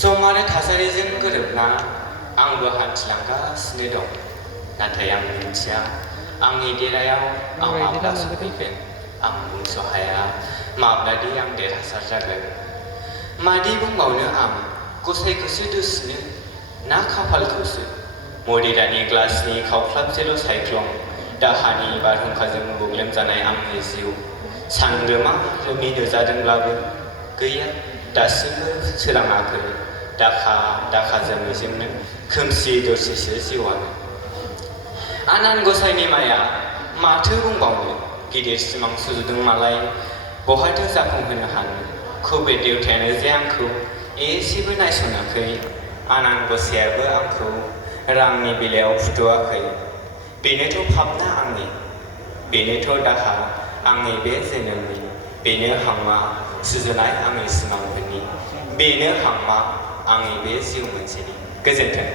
समारे थासारिजों गोरोबना आंबो हान्थिलांगासिनो दं नाथाय आं मिथिया आंनि देरायाव आं माब्ला सफैगोन आं बुंस' हाया माब्लादि आं देरहासार जागोन मादि बुंबावनो आं गसाइखौसो दुसिनो ना खाफालखौसो मदिरानि ग्लासनि खावख्लाबसेल' सायख्लं दाहानि बारहुंखाजों बुग्लेमजानाय आंनि जिउ सानदोमा रोमि नुजादोंब्लाबो गैया दासिमबो सोराङाखै दाखा दाखा जोमैजोंनो खोमसि दरसेसो जिउआनो आनान गसाइनि माया माथो बुंबावनो गिदिर सिमां सुजुदों मालाय बहाथो जाफुंहोनो हानो खबे देवथायानो जे आंखौ एसेबो नायसनाखै आनान गसायाबो आंखौ रांनि बेलायाव फुथुवाखै बेनोथ' फाबना आंनि बेनोथ' दाहा आंनि बे जोनोमनि बेनो हांमा सुजुनाय आंनि सिमांफोरनि बेनो हांमा आंनि बे जिउ मोनसेनि गोजोन्थों